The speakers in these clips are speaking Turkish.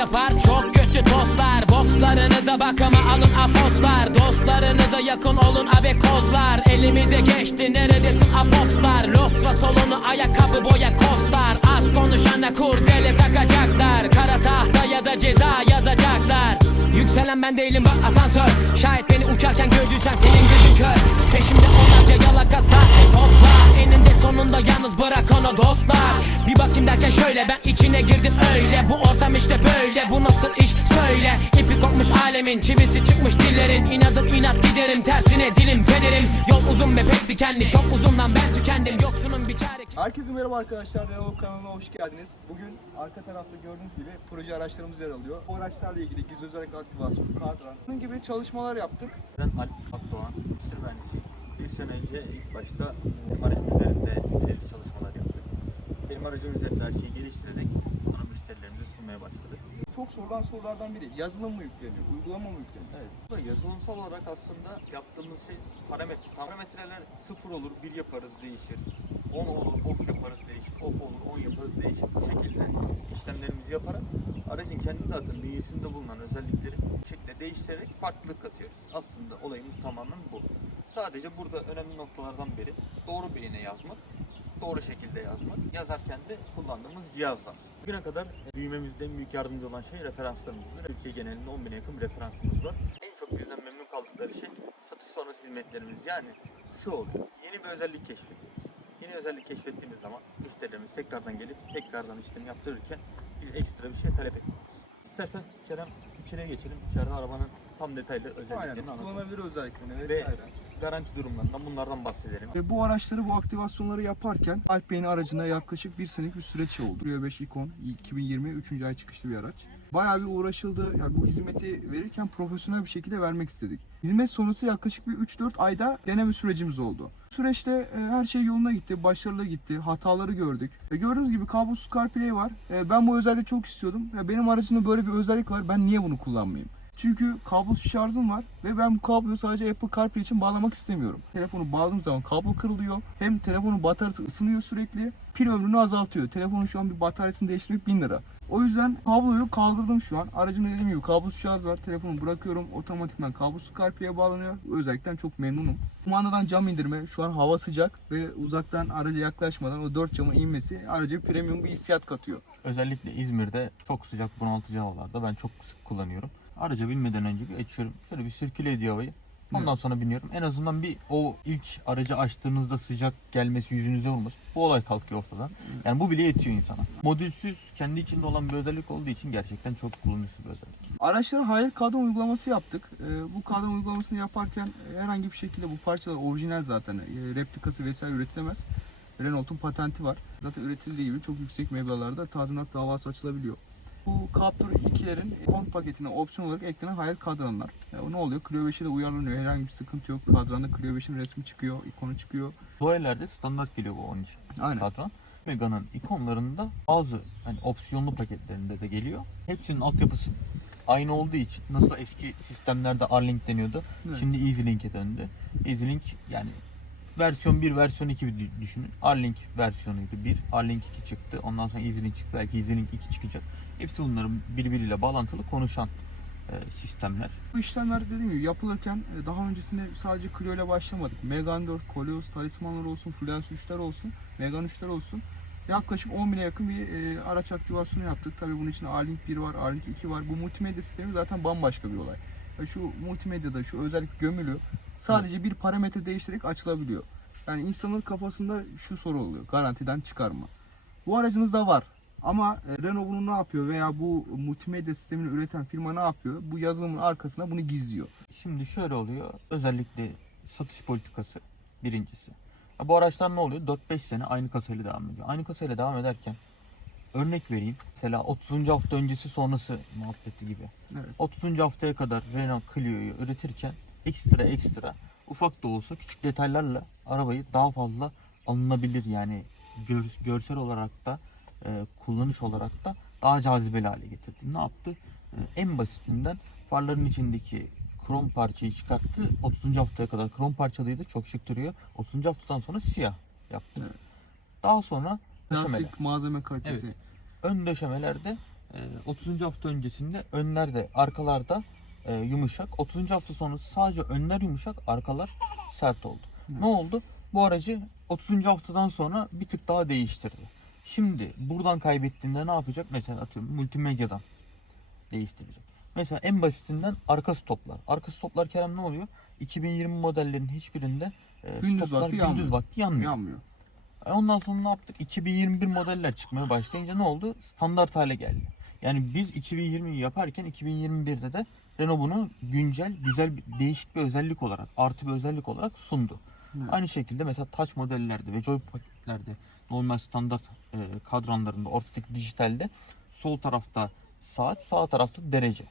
yapar. Çok kötü tostlar Bokslarınıza bakama alın afoslar. Dostlarınıza yakın olun abekozlar Elimize geçti neredesin apopslar? Losra solunu ayakkabı boya kostlar Az konuşana kurdele takacaklar Yükselen ben değilim bak asansör. Şayet beni uçarken gördüysen senin gözün kör. Peşimde onlarca yalaka sahte toplar Eninde sonunda yalnız bırak onu dostlar. Bir bakayım derken şöyle ben içine girdim öyle. Bu ortam işte böyle bu nasıl iş? Söyle. İpi kopmuş alemin çivisi çıkmış dillerin. İnadım inat giderim tersine dilim federim. Yol uzun ve pek dikenli çok uzundan ben tükendim. Yoksunun bir çare Herkese merhaba arkadaşlar. Renault kanalına hoş geldiniz. Bugün arka tarafta gördüğünüz gibi proje araçlarımız yer alıyor. Bu araçlarla ilgili gizli özellik aktivasyon, kadran, bunun gibi çalışmalar yaptık. Ben Alp Akdoğan, mühendisiyim. Bir sene önce ilk başta benim aracım üzerinde belirli çalışmalar yaptık. Benim aracım üzerinde her şeyi geliştirerek bunu müşterilerimize sunmaya başladık. Çok sorulan sorulardan biri yazılım mı yükleniyor, uygulama mı yükleniyor? Evet. Bu da yazılımsal olarak aslında yaptığımız şey parametre. Parametreler sıfır olur, bir yaparız değişir. 10 olur, off yaparız değişir. Off olur, 10 yaparız değişir. Bu şekilde işlemlerimizi yaparak aracın kendi zaten bünyesinde bulunan özellikleri şekilde değiştirerek farklılık katıyoruz. Aslında olayımız tamamen bu. Sadece burada önemli noktalardan biri doğru birine yazmak, doğru şekilde yazmak. Yazarken de kullandığımız cihazlar. Bugüne kadar büyümemizde en büyük yardımcı olan şey referanslarımızdır. Ülke genelinde 10 bine yakın bir referansımız var. En çok bizden memnun kaldıkları şey satış sonrası hizmetlerimiz. Yani şu oluyor. Yeni bir özellik keşfediyoruz. Yeni özellik keşfettiğimiz zaman müşterilerimiz tekrardan gelip tekrardan işlem yaptırırken biz ekstra bir şey talep etmiyoruz. İstersen Kerem içeriye geçelim. İçeride arabanın tam detaylı Aynen, özelliklerini anlatalım. kullanabilir özelliklerini Ve vesaire. garanti durumlarından bunlardan bahsedelim. Ve bu araçları, bu aktivasyonları yaparken Alp Bey'in aracına yaklaşık bir senelik bir süreç oldu. Rio 5 Icon 2020 3. ay çıkışlı bir araç. Bayağı bir uğraşıldı. Yani bu hizmeti verirken profesyonel bir şekilde vermek istedik. Hizmet sonrası yaklaşık bir 3-4 ayda deneme sürecimiz oldu. Süreçte e, her şey yoluna gitti, başarılı gitti, hataları gördük. E, gördüğünüz gibi kablosuz CarPlay var. E, ben bu özelliği çok istiyordum. Benim aracımda böyle bir özellik var. Ben niye bunu kullanmayayım? Çünkü kablosuz şarjım var ve ben bu kabloyu sadece Apple CarPlay için bağlamak istemiyorum. Telefonu bağladığım zaman kablo kırılıyor. Hem telefonun bataryası ısınıyor sürekli. Pil ömrünü azaltıyor. Telefonun şu an bir bataryasını değiştirmek 1000 lira. O yüzden kabloyu kaldırdım şu an. Aracımda dediğim gibi kablosuz şarj var. Telefonu bırakıyorum. Otomatikman kablosuz CarPlay'e bağlanıyor. Bu özellikten çok memnunum. Kumandadan cam indirme. Şu an hava sıcak ve uzaktan araca yaklaşmadan o dört camın inmesi araca premium bir hissiyat katıyor. Özellikle İzmir'de çok sıcak bunaltıcı havalarda ben çok sık kullanıyorum. Araca binmeden önce bir açıyorum. Şöyle bir sirküle ediyor havayı. Ondan sonra biniyorum. En azından bir o ilk aracı açtığınızda sıcak gelmesi yüzünüze vurması. Bu olay kalkıyor ortadan. Yani bu bile yetiyor insana. Modülsüz kendi içinde olan bir özellik olduğu için gerçekten çok kullanışlı bir özellik. Araçlara hayır kadran uygulaması yaptık. Ee, bu kadran uygulamasını yaparken e, herhangi bir şekilde bu parçalar orijinal zaten. E, replikası vesaire üretilemez. Renault'un patenti var. Zaten üretildiği gibi çok yüksek meblağlarda tazminat davası açılabiliyor. Bu Captur 2'lerin kon paketine opsiyon olarak eklenen hayır kadranlar. Yani ne oluyor? Clio 5'e de uyarlanıyor. Herhangi bir sıkıntı yok. Kadranda Clio 5'in resmi çıkıyor, ikonu çıkıyor. Bu ellerde standart geliyor bu onun için. Aynen. Kadran. Mega'nın ikonlarında bazı hani opsiyonlu paketlerinde de geliyor. Hepsinin altyapısı aynı olduğu için nasıl eski sistemlerde R-Link deniyordu. Evet. Şimdi EasyLink'e döndü. EasyLink yani versiyon 1, versiyon 2 bir dü- düşünün. R-Link versiyonuydu 1. R-Link 2 çıktı. Ondan sonra EasyLink çıktı. Belki EasyLink 2 çıkacak. Hepsi bunların birbiriyle bağlantılı konuşan e, sistemler. Bu işlemler dediğim gibi yapılırken e, daha öncesinde sadece Clio ile başlamadık. Megane 4, Koleos, Talismanlar olsun, Fluence 3'ler olsun, Megane 3'ler olsun. Yaklaşık 10 bine yakın bir e, araç aktivasyonu yaptık. Tabii bunun için A-Link 1 var, A-Link 2 var. Bu multimedya sistemi zaten bambaşka bir olay. Şu multimedyada şu özellik gömülü sadece bir parametre değiştirerek açılabiliyor. Yani insanın kafasında şu soru oluyor. Garantiden çıkarma. Bu aracınızda var. Ama e, Renault bunu ne yapıyor veya bu multimedya sistemini üreten firma ne yapıyor? Bu yazılımın arkasına bunu gizliyor. Şimdi şöyle oluyor. Özellikle satış politikası birincisi. Bu araçlar ne oluyor? 4-5 sene aynı kasayla devam ediyor. Aynı kasayla devam ederken örnek vereyim. Mesela 30. hafta öncesi sonrası muhabbeti gibi. Evet. 30. haftaya kadar Renault Clio'yu üretirken ekstra ekstra ufak da olsa küçük detaylarla arabayı daha fazla alınabilir yani gör- görsel olarak da e, kullanış olarak da daha cazibeli hale getirdi. Ne yaptı? E, en basitinden farların içindeki krom parçayı çıkarttı. 30. haftaya kadar krom parçalıydı. Çok şık duruyor. 30. haftadan sonra siyah yaptı. Evet. Daha sonra döşemeler. Plastik malzeme kalitesi. Evet. Ön döşemelerde e, 30. hafta öncesinde önlerde, arkalarda e, yumuşak. 30. hafta sonrası sadece önler yumuşak, arkalar sert oldu. Hı. Ne oldu? Bu aracı 30. haftadan sonra bir tık daha değiştirdi. Şimdi buradan kaybettiğinde ne yapacak? Mesela atıyorum multimedyadan değiştirecek. Mesela en basitinden arka stoplar. Arka stoplar Kerem ne oluyor? 2020 modellerin hiçbirinde e, Gündüz stoplar vakti gündüz yanmıyor. vakti yanmıyor. Yanmıyor. E Ondan sonra ne yaptık? 2021 modeller çıkmaya başlayınca ne oldu? Standart hale geldi. Yani biz 2020'yi yaparken 2021'de de Renault bunu güncel, güzel, bir, değişik bir özellik olarak, artı bir özellik olarak sundu. Evet. Aynı şekilde mesela Touch modellerde ve Joy paketlerde normal standart e, kadranlarında ortadaki dijitalde sol tarafta saat, sağ tarafta derece.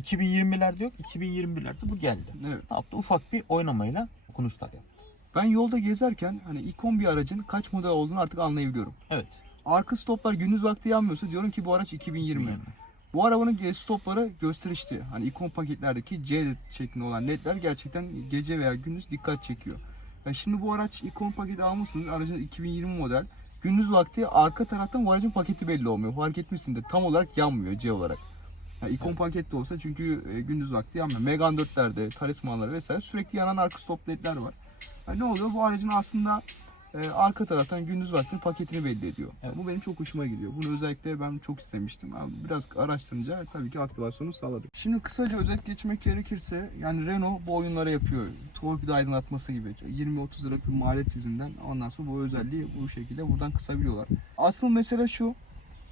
2020'lerde yok, 2021'lerde bu geldi. Evet. Ne yaptı? Ufak bir oynamayla okunuşlar yaptı. Ben yolda gezerken hani ikon bir aracın kaç model olduğunu artık anlayabiliyorum. Evet. Arka stoplar gündüz vakti yanmıyorsa diyorum ki bu araç 2020. Bu arabanın stopları gösterişli. Hani ikon paketlerdeki C şeklinde olan ledler gerçekten gece veya gündüz dikkat çekiyor. Ya şimdi bu araç ikon paketi almışsınız. Aracın 2020 model. Gündüz vakti arka taraftan bu aracın paketi belli olmuyor. Fark etmişsin de tam olarak yanmıyor C olarak. Ya ikon Evet. pakette olsa çünkü e, gündüz vakti yanmıyor. Megane 4'lerde, talismanlar vesaire sürekli yanan arka stop ledler var. Ya ne oluyor? Bu aracın aslında e, arka taraftan gündüz vakti paketini belli ediyor. Evet. Bu benim çok hoşuma gidiyor. Bunu özellikle ben çok istemiştim. Biraz araştırınca tabii ki aktivasyonu sağladık. Şimdi kısaca özet geçmek gerekirse yani Renault bu oyunları yapıyor. Torpido aydınlatması gibi 20-30 liralık bir maliyet yüzünden ondan sonra bu özelliği bu şekilde buradan kısabiliyorlar. Asıl mesele şu.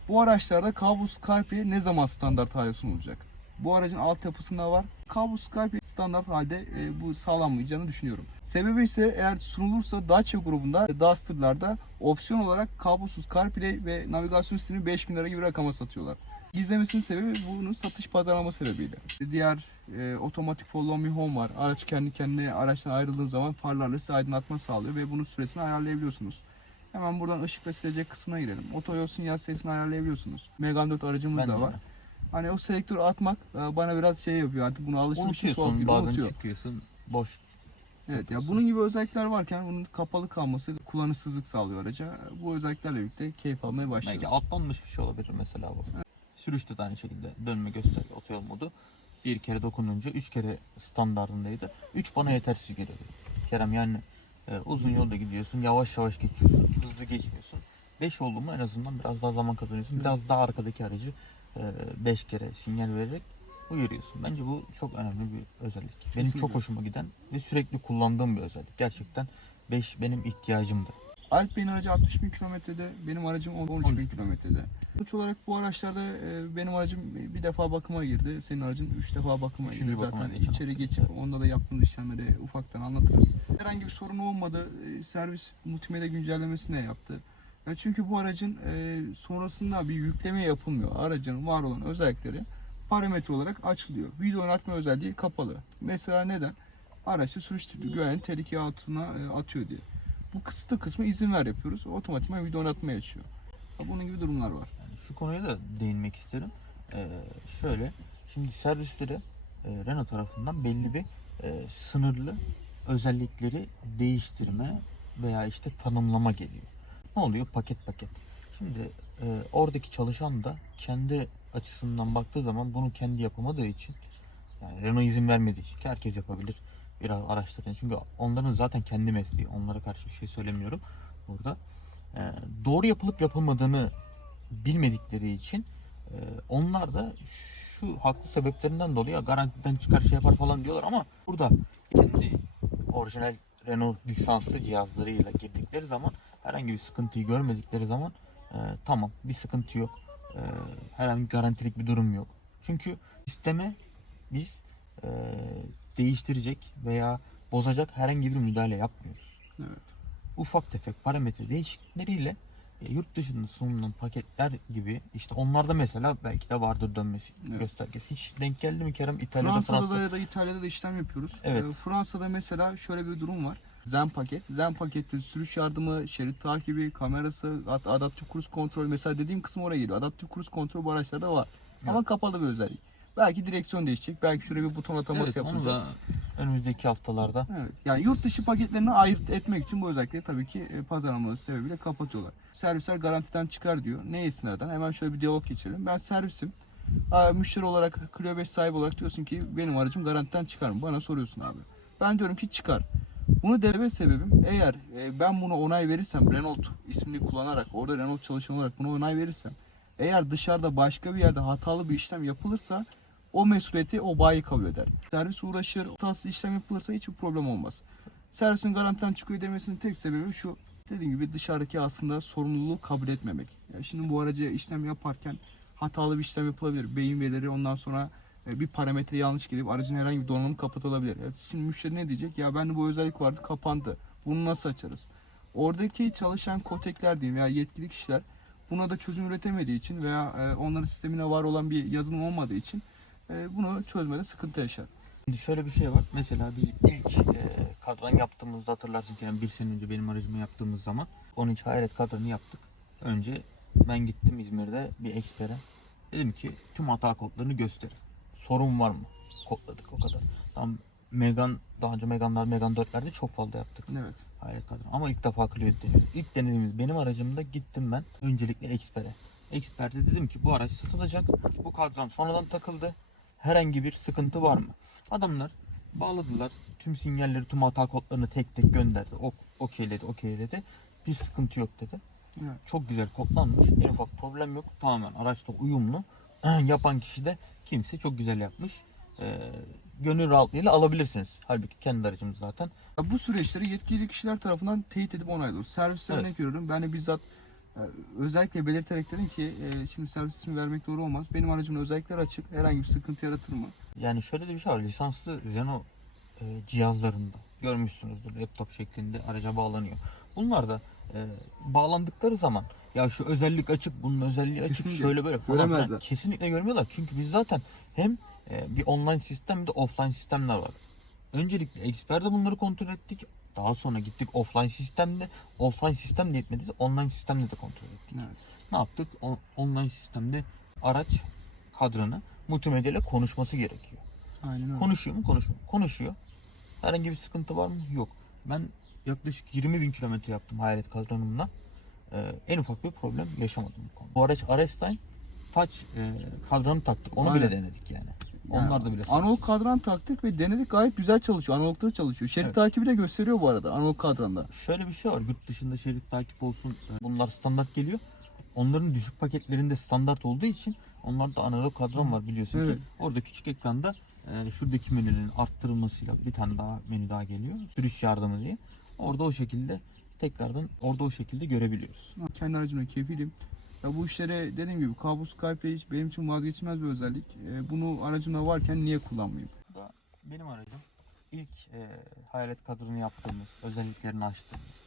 Bu araçlarda kablosuz CarPlay ne zaman standart hale sunulacak? Bu aracın altyapısında var. Kablosuz CarPlay standart halde e, bu sağlanmayacağını düşünüyorum. Sebebi ise eğer sunulursa Dacia grubunda e, Duster'larda opsiyon olarak kablosuz CarPlay ve navigasyon sistemi 5000 lira gibi rakama satıyorlar. Gizlemesinin sebebi bunun satış pazarlama sebebiyle. Diğer e, otomatik follow me home var. Araç kendi kendine araçtan ayrıldığı zaman farlarla size aydınlatma sağlıyor ve bunun süresini ayarlayabiliyorsunuz. Hemen buradan ışık ve silecek kısmına girelim. Otoyol sinyal sayısını ayarlayabiliyorsunuz. Megane 4 aracımız Ben da var. öyle. Hani o selektörü atmak e, bana biraz şey yapıyor artık buna alışmışım Unutuyorsun bazen unutuyor. çıkıyorsun boş. Evet ya bunun gibi özellikler varken bunun kapalı kalması kullanışsızlık sağlıyor araca. Bu özelliklerle birlikte keyif almaya başladım. Belki atlanmış bir şey olabilir mesela bu. Sürüşte de aynı şekilde dönme gösterge otoyol modu. Bir kere dokununca üç kere standartındaydı. Üç bana yetersiz geliyordu. Kerem yani e, uzun yolda gidiyorsun yavaş yavaş geçiyorsun hızlı geçmiyorsun. 5 oldu mu en azından biraz daha zaman kazanıyorsun. Biraz daha arkadaki aracı 5 kere sinyal vererek uyarıyorsun. Bence bu çok önemli bir özellik. Benim Kesinlikle. çok hoşuma giden ve sürekli kullandığım bir özellik. Gerçekten 5 benim ihtiyacımdı. Alp Bey'in aracı 60 bin kilometrede, benim aracım 13 bin 13 bin. kilometrede. Sonuç olarak bu araçlarda e, benim aracım bir defa bakıma girdi. Senin aracın 3 defa bakıma Üçüncü girdi. bakıma Zaten içeri geçip onda da yaptığımız işlemleri ufaktan anlatırız. Herhangi bir sorun olmadı. E, Servis multimedya güncellemesini de yaptı. Ya çünkü bu aracın e, sonrasında bir yükleme yapılmıyor. Aracın var olan özellikleri parametre olarak açılıyor. Video oynatma özelliği kapalı. Mesela neden? Araçta sürüş güvenliği tehlike altına e, atıyor diye. Bu kısıtlı kısmı izin ver yapıyoruz. Otomatikman video oynatmaya açıyor. Ya Bunun gibi durumlar var. Şu konuya da değinmek isterim. Ee, şöyle, şimdi servisleri e, Renault tarafından belli bir e, sınırlı özellikleri değiştirme veya işte tanımlama geliyor. Ne oluyor? Paket paket. Şimdi e, oradaki çalışan da kendi açısından baktığı zaman bunu kendi yapamadığı için yani Renault izin vermediği için ki herkes yapabilir biraz araçların. Çünkü onların zaten kendi mesleği. Onlara karşı bir şey söylemiyorum burada. E, doğru yapılıp yapılmadığını bilmedikleri için e, onlar da şu haklı sebeplerinden dolayı "Ya garantiden çıkar şey yapar falan diyorlar ama burada kendi orijinal Renault lisanslı cihazlarıyla girdikleri zaman herhangi bir sıkıntıyı görmedikleri zaman e, tamam bir sıkıntı yok. E, herhangi bir garantilik bir durum yok. Çünkü sisteme biz e, değiştirecek veya bozacak herhangi bir müdahale yapmıyoruz. Evet. Ufak tefek parametre değişiklikleriyle e, yurt dışında sunulan paketler gibi işte onlarda mesela belki de vardır dönmesi Evet. göstergesi. Hiç denk geldi mi Kerem İtalya'da Fransa'da Fransa'da? da ya da İtalya'da da işlem yapıyoruz. Evet. Ee, Fransa'da mesela şöyle bir durum var. Zen paket. Zen pakette sürüş yardımı, şerit takibi, kamerası, ad- adaptif cruise kontrol. Mesela dediğim kısım oraya geliyor. Adaptif cruise kontrol bu araçlarda var. Ama Evet. kapalı bir özellik. Belki direksiyon değişecek. Belki şuraya bir buton ataması Evet onu yapılacak. da Önümüzdeki haftalarda Evet. Yani yurt dışı paketlerini ayırt etmek için bu özellikleri tabii ki e, pazarlamaları sebebiyle kapatıyorlar. Servisler garantiden çıkar diyor. Ne istinaden? Hemen şöyle bir diyalog geçelim. Ben servisim. Müşteri olarak Clio 5 sahibi olarak diyorsun ki benim aracım garantiden çıkar mı? Bana soruyorsun abi. Ben diyorum ki çıkar. Bunu deme sebebim eğer e, ben buna onay verirsem Renault ismini kullanarak orada Renault çalışan olarak buna onay verirsem eğer dışarıda başka bir yerde hatalı bir işlem yapılırsa o mesuliyeti o bayi kabul eder. Servis uğraşır, hatasız işlem yapılırsa hiçbir problem olmaz. Servisin garantiden çıkıyor demesinin tek sebebi şu. Dediğim gibi dışarıdaki aslında sorumluluğu kabul etmemek. Ya şimdi bu aracı işlem yaparken hatalı bir işlem yapılabilir. Beyin verileri ondan sonra bir parametre yanlış girip aracın herhangi bir donanımı kapatılabilir. Ya şimdi müşteri ne diyecek? Ya bende bu özellik vardı kapandı. Bunu nasıl açarız? Oradaki çalışan kotekler diyeyim veya yetkili kişiler buna da çözüm üretemediği için veya e, onların sistemine var olan bir yazılım olmadığı için e, bunu çözmede sıkıntı yaşar. Şimdi şöyle bir şey var. Mesela biz ilk e, kadran yaptığımızda hatırlarsın ki yani bir sene önce benim aracımı yaptığımız zaman 13 hayret kadranı yaptık. Önce ben gittim İzmir'de bir ekspere. Dedim ki tüm hata kodlarını gösterin. Sorun var mı? Kodladık o kadar. Tam Megan, daha önce Megan'lar, Megan 4'lerde çok fazla yaptık. Evet. Hayret kadran. Ama ilk defa Clio deniyoruz. İlk denediğimiz benim aracımda gittim ben öncelikle ekspere. Eksperte dedim ki bu araç satılacak. Bu kadran sonradan takıldı. Herhangi bir sıkıntı var mı? Adamlar bağladılar. Tüm sinyalleri, tüm hata kodlarını tek tek gönderdi. O, okeyledi, okeyledi. Bir sıkıntı yok dedi. Evet. Çok güzel kodlanmış. En ufak problem yok. Tamamen araçla uyumlu. Yapan kişi de kimse çok güzel yapmış. Ee, gönül rahatlığıyla alabilirsiniz. Halbuki kendi aracımız zaten. Ya bu süreçleri yetkili kişiler tarafından teyit edip onaylıyoruz. Servise Evet. örnek veriyorum. Ben de bizzat e, özellikle belirterek dedim ki e, şimdi servis ismi vermek doğru olmaz. Benim aracımın özellikleri açık. Herhangi bir sıkıntı yaratır mı? Yani şöyle de bir şey var. Lisanslı Renault e, cihazlarında görmüşsünüzdür. Laptop şeklinde araca bağlanıyor. Bunlar da e, bağlandıkları zaman ya şu özellik açık, bunun özelliği açık, Kesinlikle. şöyle böyle falan Göremezler. kesinlikle görmüyorlar. Çünkü biz zaten hem e, bir online sistem bir de offline sistemler var. Öncelikle eksperde bunları kontrol ettik. Daha sonra gittik offline sistemde. Offline sistem de yetmediyse online sistemde de kontrol ettik. Evet. Ne yaptık? O- online sistemde araç kadranı multimedya ile konuşması gerekiyor. Aynen öyle. Konuşuyor mu? Konuşmuyor. Konuşuyor. Herhangi bir sıkıntı var mı? Yok. Ben yaklaşık 20 bin kilometre yaptım hayalet kadranımla. Ee, en ufak bir problem yaşamadım bu konuda. Bu araç Arestine Touch e, kadranı taktık. Onu bile Aynen. denedik yani. Yani Onlar da bile Analog kadran taktık ve denedik gayet güzel çalışıyor. Analogda da çalışıyor. Şerit Evet. takibi de gösteriyor bu arada analog kadranda. Şöyle bir şey var. Yurt dışında şerit takip olsun. e, Bunlar standart geliyor. Onların düşük paketlerinde standart olduğu için onlarda analog kadran var biliyorsun Evet. ki. Orada küçük ekranda e, şuradaki menünün arttırılmasıyla bir tane daha menü daha geliyor. Sürüş yardımı diye. Orada o şekilde tekrardan orada o şekilde görebiliyoruz. Kendi aracımla kefilim. Ya bu işlere dediğim gibi kabus CarPlay benim için vazgeçilmez bir özellik. E, bunu aracımda varken niye kullanmayayım? Bu da benim aracım. İlk e, hayalet kadranı yaptığımız, özelliklerini açtığımız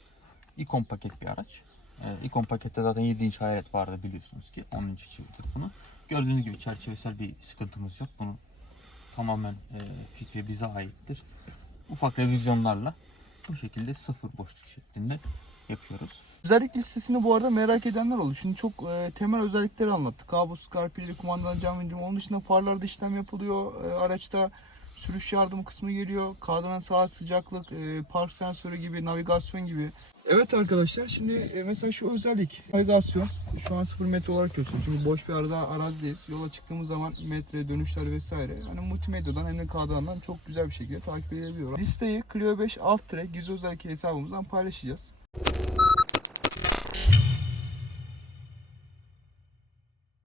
ikon paket bir araç. E, ikon pakette zaten 7 inç hayalet vardı biliyorsunuz ki. 10 inç çevirdik bunu. Gördüğünüz gibi çerçevesel bir sıkıntımız yok. Bunu tamamen e, fikri bize aittir. Ufak revizyonlarla bu şekilde sıfır boşluk şeklinde yapıyoruz. Özellik listesini bu arada merak edenler oldu. Şimdi çok e, temel özellikleri anlattık. Kabus, CarPlay, kumandadan cam indirme. Onun dışında farlarda işlem yapılıyor. E, araçta sürüş yardımı kısmı geliyor. Kadran saat sıcaklık, e, park sensörü gibi, navigasyon gibi. Evet arkadaşlar şimdi e, mesela şu özellik navigasyon şu an 0 metre olarak gösteriyor. Çünkü boş bir arada arazideyiz. Yola çıktığımız zaman metre, dönüşler vesaire. Hani multimedyadan hem de kadrandan çok güzel bir şekilde takip edebiliyoruz. Listeyi Clio 5 alt track gizli özellik hesabımızdan paylaşacağız.